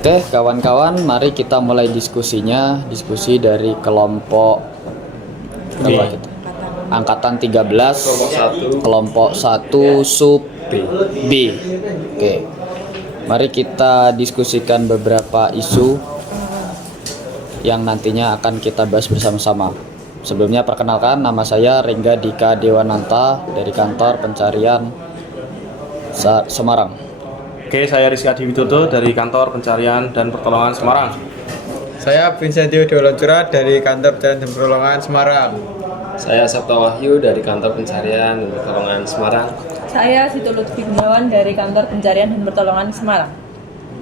Oke, kawan-kawan, mari kita mulai diskusinya. Diskusi dari kelompok berapa gitu? Angkatan 13, kelompok 1 sub B. Oke. Mari kita diskusikan beberapa isu yang nantinya akan kita bahas bersama-sama. Sebelumnya perkenalkan, nama saya Rengga Dika Dewananta dari kantor pencarian Semarang. Oke, saya Rizky Adi Widodo dari kantor pencarian dan pertolongan Semarang. Saya Vincentio Deoloncura dari kantor pencarian dan pertolongan Semarang. Saya Sabta Wahyu dari kantor pencarian dan pertolongan Semarang. Saya Siti Lutfi Gunawan dari kantor pencarian dan pertolongan Semarang.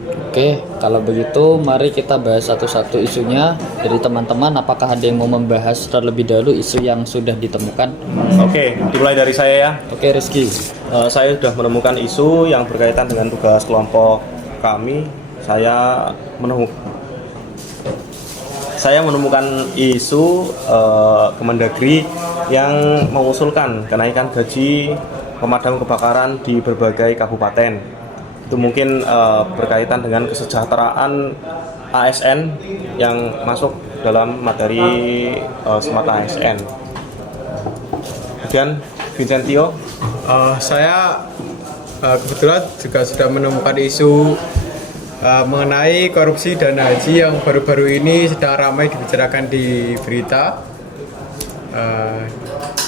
Oke, kalau begitu mari kita bahas satu-satu isunya. Dari teman-teman, apakah ada yang mau membahas terlebih dahulu isu yang sudah ditemukan? Oke, dimulai dari saya ya. Oke, Rizky. Saya sudah menemukan isu yang berkaitan dengan tugas kelompok kami. Saya menemukan isu Kemendagri yang mengusulkan kenaikan gaji pemadam kebakaran di berbagai kabupaten. Itu mungkin berkaitan dengan kesejahteraan ASN yang masuk dalam materi Smart ASN. Kemudian Vincentio. Saya kebetulan juga sudah menemukan isu mengenai korupsi dana haji yang baru-baru ini sedang ramai dibicarakan di berita.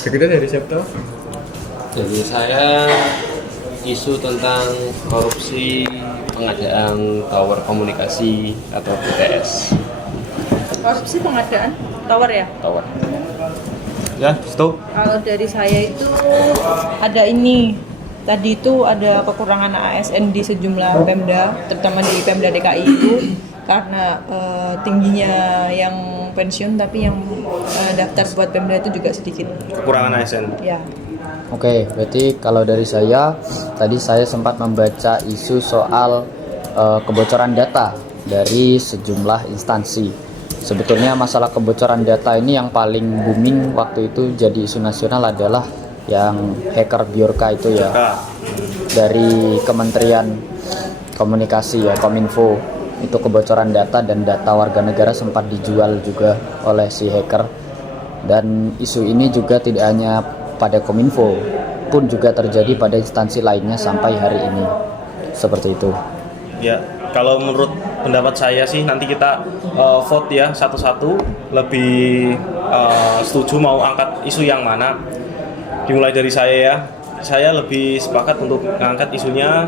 Begitu dari siapa? Jadi saya isu tentang korupsi pengadaan tower komunikasi atau BTS. Korupsi pengadaan tower ya? Tower. Ya, itu. Kalau dari saya itu ada ini. Tadi itu ada kekurangan ASN di sejumlah Pemda, terutama di Pemda DKI itu karena tingginya yang pensiun tapi yang daftar buat Pemda itu juga sedikit. Kekurangan ASN. Ya. Oke, berarti kalau dari saya, tadi saya sempat membaca isu soal kebocoran data dari sejumlah instansi. Sebetulnya masalah kebocoran data ini yang paling booming waktu itu jadi isu nasional adalah yang hacker Bjorka itu ya, dari Kementerian Komunikasi ya, Kominfo. Itu kebocoran data dan data warga negara sempat dijual juga oleh si hacker. Dan isu ini juga tidak hanya pada Kominfo, pun juga terjadi pada instansi lainnya sampai hari ini. Seperti itu. Ya, kalau menurut pendapat saya sih nanti kita vote ya satu-satu, lebih setuju mau angkat isu yang mana. Dimulai dari saya ya. Saya lebih sepakat untuk mengangkat isunya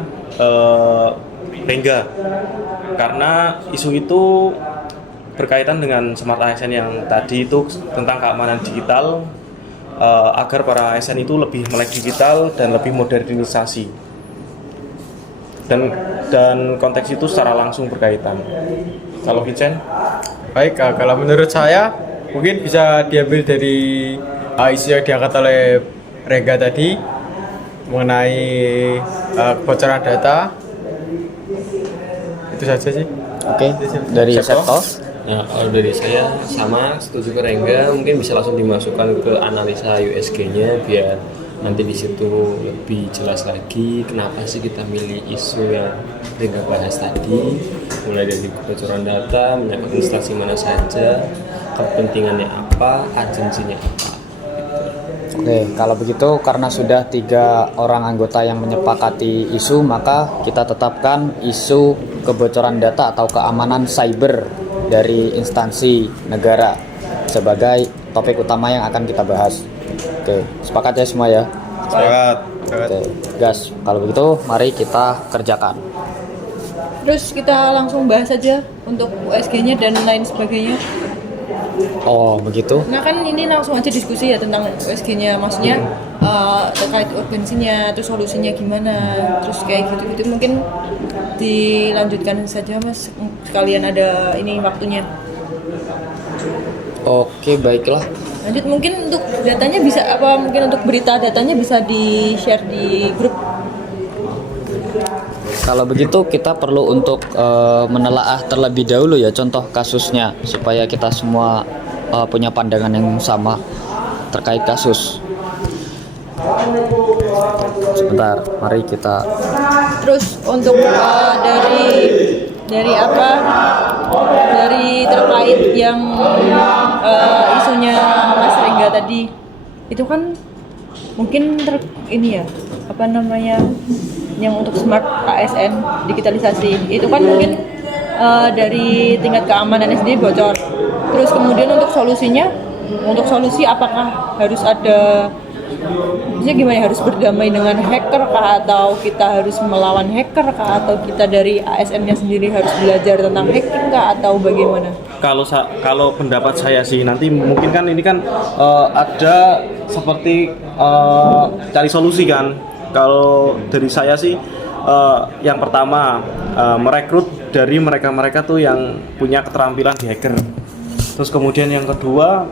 Rengga. Karena isu itu berkaitan dengan Smart ASN yang tadi itu tentang keamanan digital, agar para ASN itu lebih melek digital dan lebih modernisasi. Dan konteks itu secara langsung berkaitan. Kalau Vincent? Baik, kalau menurut saya mungkin bisa diambil dari isu yang diangkat oleh Rengga tadi mengenai kebocoran data. Itu saja sih. Oke, dari Septo. Nah, kalau dari saya sama setuju ke Rengga, mungkin bisa langsung dimasukkan ke analisa USG-nya biar nanti di situ lebih jelas lagi kenapa sih kita milih isu yang Rengga bahas tadi, mulai dari kebocoran data, menyangkut instansi mana saja, kepentingannya apa, agensinya apa. Oke, kalau begitu karena sudah 3 orang anggota yang menyepakati isu, maka kita tetapkan isu kebocoran data atau keamanan cyber dari instansi negara sebagai topik utama yang akan kita bahas. Oke, sepakat ya semua ya? Sepakat. Oke, gas. Kalau begitu mari kita kerjakan. Terus kita langsung bahas aja untuk USG-nya dan lain sebagainya. Oh, begitu. Nah kan ini langsung aja diskusi ya tentang USG-nya, maksudnya terkait urgensinya, terus solusinya gimana, terus kayak gitu-gitu mungkin dilanjutkan saja Mas, sekalian ada ini waktunya. Oke, baiklah. Lanjut, mungkin untuk datanya bisa apa, mungkin untuk berita datanya bisa di-share di grup. Kalau begitu kita perlu untuk menelaah terlebih dahulu ya contoh kasusnya supaya kita semua punya pandangan yang sama terkait kasus. Sebentar, mari kita. Terus untuk dari Dari apa? Dari terkait yang isunya Mas Rengga tadi, itu kan mungkin ini ya, apa namanya, yang untuk smart ASN digitalisasi itu kan mungkin dari tingkat keamanan sendiri bocor. Terus kemudian untuk solusi apakah harus ada, maksudnya gimana ya, harus berdamai dengan hacker kah, atau kita harus melawan hacker kah, atau kita dari ASN-nya sendiri harus belajar tentang hacking kah, atau bagaimana? Kalau pendapat saya sih, nanti mungkin kan ini kan ada seperti cari solusi kan. Kalau dari saya sih yang pertama merekrut dari mereka tuh yang punya keterampilan di hacker. Terus kemudian yang kedua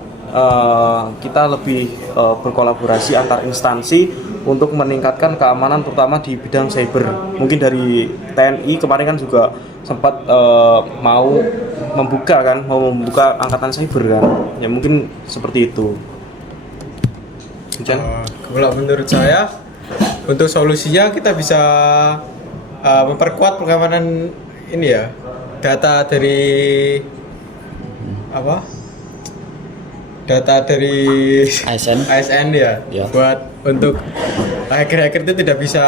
kita lebih berkolaborasi antar instansi untuk meningkatkan keamanan terutama di bidang cyber. Mungkin dari TNI kemarin kan juga sempat mau membuka angkatan cyber kan. Ya mungkin seperti itu. Kalau menurut saya untuk solusinya kita bisa memperkuat pengamanan ini ya, data dari ASN ya. Buat untuk hacker itu tidak bisa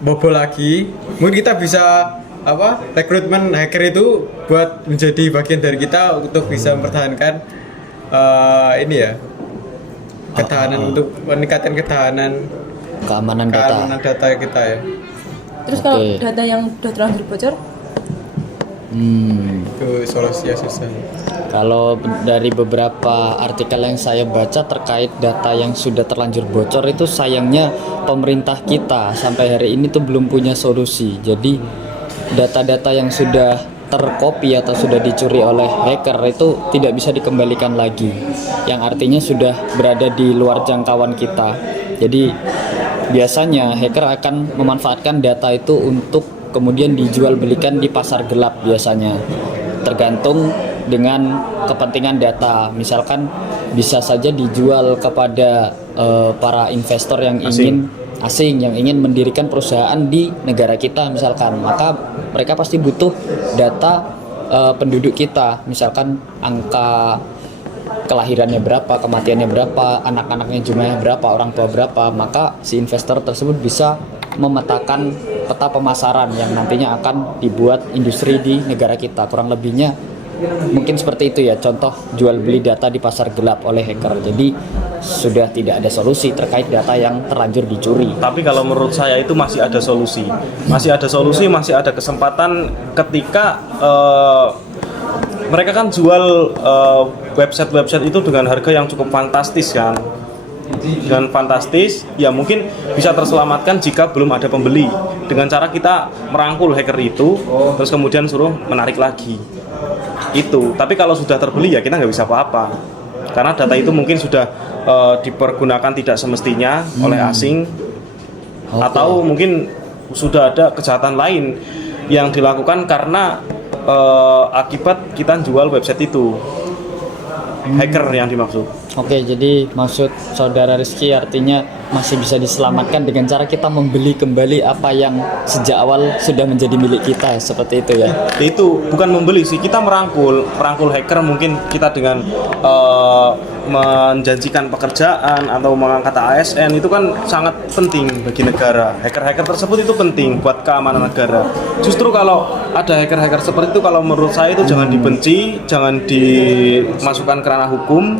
bobol lagi. Mungkin kita bisa rekrutmen hacker itu buat menjadi bagian dari kita untuk bisa mempertahankan ini ya, ketahanan untuk meningkatkan keamanan data kita ya. Terus kalau data yang sudah terlanjur bocor? Itu solusinya susah. Kalau dari beberapa artikel yang saya baca terkait data yang sudah terlanjur bocor itu, sayangnya pemerintah kita sampai hari ini tuh belum punya solusi. Jadi data-data yang sudah tercopy atau sudah dicuri oleh hacker itu tidak bisa dikembalikan lagi, yang artinya sudah berada di luar jangkauan kita. Jadi biasanya hacker akan memanfaatkan data itu untuk kemudian dijual belikan di pasar gelap biasanya, tergantung dengan kepentingan data. Misalkan bisa saja dijual kepada para investor yang asing yang ingin mendirikan perusahaan di negara kita misalkan, maka mereka pasti butuh data penduduk kita, misalkan angka kelahirannya berapa, kematiannya berapa, anak-anaknya jumlahnya berapa, orang tua berapa, maka si investor tersebut bisa memetakan peta pemasaran yang nantinya akan dibuat industri di negara kita. Kurang lebihnya mungkin seperti itu ya, contoh jual beli data di pasar gelap oleh hacker. Jadi sudah tidak ada solusi terkait data yang terlanjur dicuri. Tapi kalau menurut saya itu masih ada solusi, masih ada kesempatan ketika mereka kan jual website itu dengan harga yang cukup fantastis kan. Dan fantastis, ya mungkin bisa terselamatkan jika belum ada pembeli. Dengan cara kita merangkul hacker itu, terus kemudian suruh menarik lagi. Itu. Tapi kalau sudah terbeli ya kita nggak bisa apa-apa. Karena data itu mungkin sudah dipergunakan tidak semestinya oleh asing, atau mungkin sudah ada kejahatan lain yang dilakukan karena akibat kita jual website itu. Hacker yang dimaksud. Oke, jadi maksud saudara Rizky artinya masih bisa diselamatkan dengan cara kita membeli kembali apa yang sejak awal sudah menjadi milik kita, seperti itu ya. Itu bukan membeli sih, kita merangkul hacker. Mungkin kita dengan menjanjikan pekerjaan atau mengangkat ASN itu kan sangat penting bagi negara. Hacker-hacker tersebut itu penting buat keamanan negara. Justru kalau ada hacker-hacker seperti itu, kalau menurut saya itu jangan dibenci, jangan dimasukkan ke ranah hukum.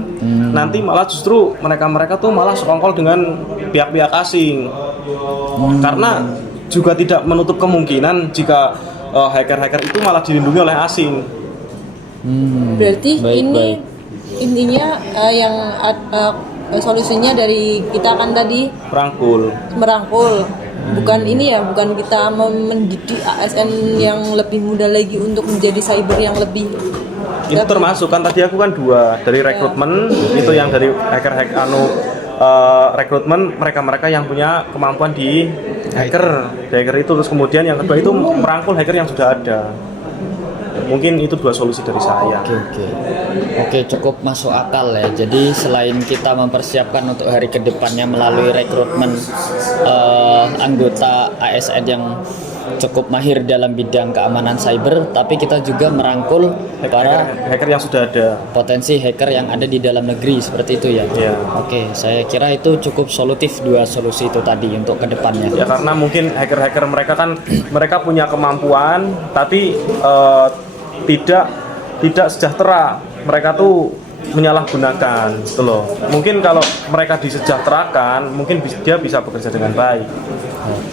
Nanti malah justru mereka tuh malah sekongkol dengan pihak-pihak asing. Karena juga tidak menutup kemungkinan jika hacker-hacker itu malah dilindungi oleh asing. Berarti intinya yang solusinya dari kita kan tadi merangkul. Bukan ini ya, bukan kita mendidik ASN yang lebih muda lagi untuk menjadi cyber yang lebih. Itu termasuk kan, tadi aku kan dua, dari rekrutmen itu yang dari hacker rekrutmen mereka yang punya kemampuan di hacker itu, terus kemudian yang kedua itu merangkul hacker yang sudah ada. Mungkin itu dua solusi dari saya. Oke, cukup masuk akal ya. Jadi selain kita mempersiapkan untuk hari kedepannya melalui rekrutmen anggota ASN yang cukup mahir dalam bidang keamanan cyber, tapi kita juga merangkul para Hacker yang sudah ada. potensi hacker yang ada di dalam negeri seperti itu ya. Iya. Oke, saya kira itu cukup solutif dua solusi itu tadi untuk kedepannya. Ya karena mungkin hacker-hacker mereka kan mereka punya kemampuan tapi tidak sejahtera. Mereka tuh menyalahgunakan gitu loh. Mungkin kalau mereka disejahterakan, mungkin dia bisa bekerja dengan baik.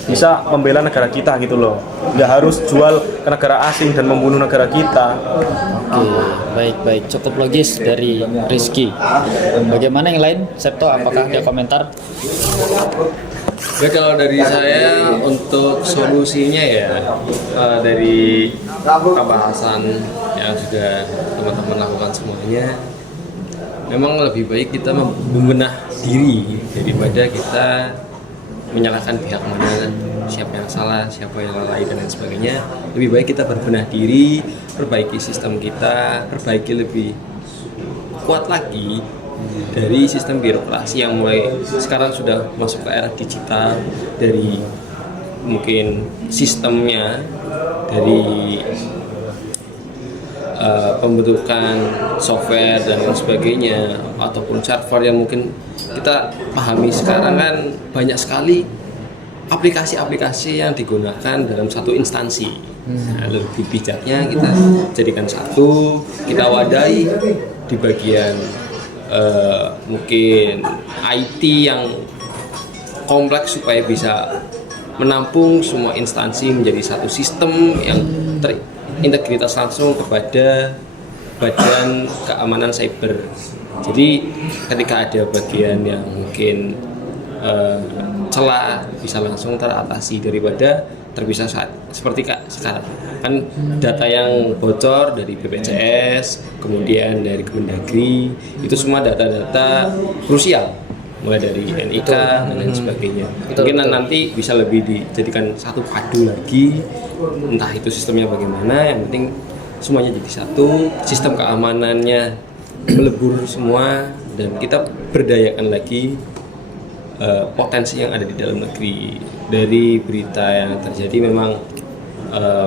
Bisa membela negara kita gitu loh. Nggak harus jual ke negara asing dan membunuh negara kita. Oke, baik. Cukup logis dari Rizky. Bagaimana yang lain? Septo, apakah ada komentar? Ya kalau dari saya untuk solusinya ya dari pembahasan yang sudah teman-teman lakukan semuanya, memang lebih baik kita membenah diri daripada kita menyalahkan pihak mana, siapa yang salah, siapa yang lalai dan lain sebagainya. Lebih baik kita berbenah diri, perbaiki sistem kita, perbaiki lebih kuat lagi dari sistem birokrasi yang mulai sekarang sudah masuk ke era digital, dari mungkin sistemnya, dari pembentukan software dan lain sebagainya, ataupun server yang mungkin kita pahami sekarang kan banyak sekali aplikasi-aplikasi yang digunakan dalam satu instansi. Nah, lebih bijaknya kita jadikan satu, kita wadahi di bagian mungkin IT yang kompleks supaya bisa menampung semua instansi menjadi satu sistem yang terintegritas langsung kepada badan keamanan cyber. Jadi ketika ada bagian yang mungkin celah bisa langsung teratasi daripada terpisah saat seperti sekarang kan data yang bocor dari BPJS, kemudian dari Kemendagri, itu semua data-data krusial mulai dari NIK dan lain sebagainya. Mungkin nanti bisa lebih dijadikan satu padu lagi, entah itu sistemnya bagaimana, yang penting semuanya jadi satu, sistem keamanannya melebur semua, dan kita berdayakan lagi potensi yang ada di dalam negeri. Dari berita yang terjadi memang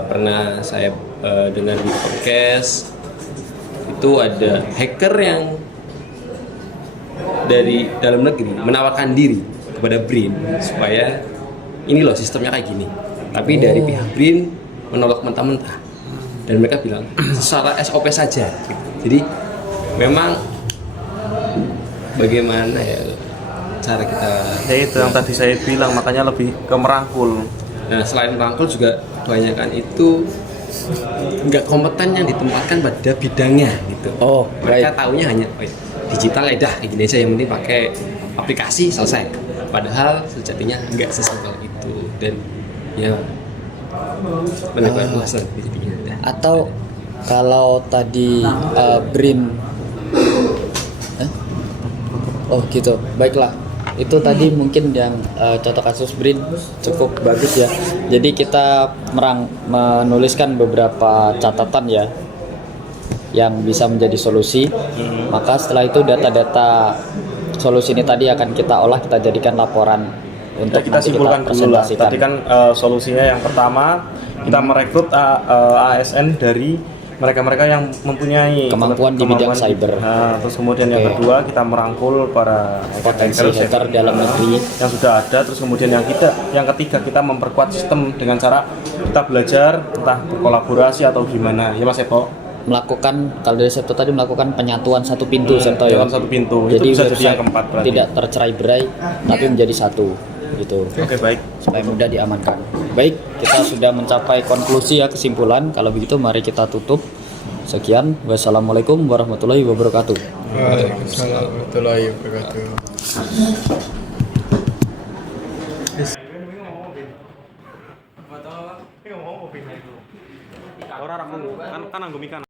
pernah saya dengar di podcast itu ada hacker yang dari dalam negeri menawarkan diri kepada BRIN supaya ini loh sistemnya kayak gini, tapi dari pihak BRIN menolak mentah-mentah dan mereka bilang secara SOP saja gitu. Jadi memang bagaimana ya cara kita Ya itu yang tadi saya bilang, makanya lebih ke merangkul. Nah, selain merangkul juga kebanyakan itu nggak kompeten yang ditempatkan pada bidangnya gitu. Oh, Mereka baik. taunya hanya digital ya dah, kayak gini aja, yang penting pakai aplikasi selesai. Padahal sejatinya nggak sesimpel itu, dan ya menambah luasan jadinya. Atau kalau tadi BRIN oh gitu, baiklah. Itu tadi mungkin yang contoh kasus BRIN cukup bagus ya. Jadi kita menuliskan beberapa catatan ya yang bisa menjadi solusi. Maka setelah itu data-data solusi ini tadi akan kita olah, kita jadikan laporan untuk Kita nanti simpulkan dulu lah. presentasikan. Tadi kan solusinya yang pertama kita merekrut ASN dari mereka-mereka yang mempunyai Kemampuan di bidang cyber. Nah, terus kemudian yang Oke. kedua kita merangkul para Potensi hacker dalam negeri. yang sudah ada. Terus kemudian yang ketiga kita memperkuat sistem dengan cara kita belajar entah berkolaborasi atau gimana ya Mas Eto. Melakukan, kalau dari Septo tadi melakukan penyatuan satu pintu Septo ya. Dalam satu pintu. Jadi Itu bisa jadi website yang keempat berarti. tidak tercerai-berai tapi menjadi satu gitu. Oke, baik. Supaya mudah diamankan. Baik, kita sudah mencapai konklusi ya, kesimpulan. Kalau begitu mari kita tutup. Sekian, wassalamualaikum warahmatullahi wabarakatuh. Waalaikumsalam warahmatullahi wabarakatuh. Orang kan anggo mikan.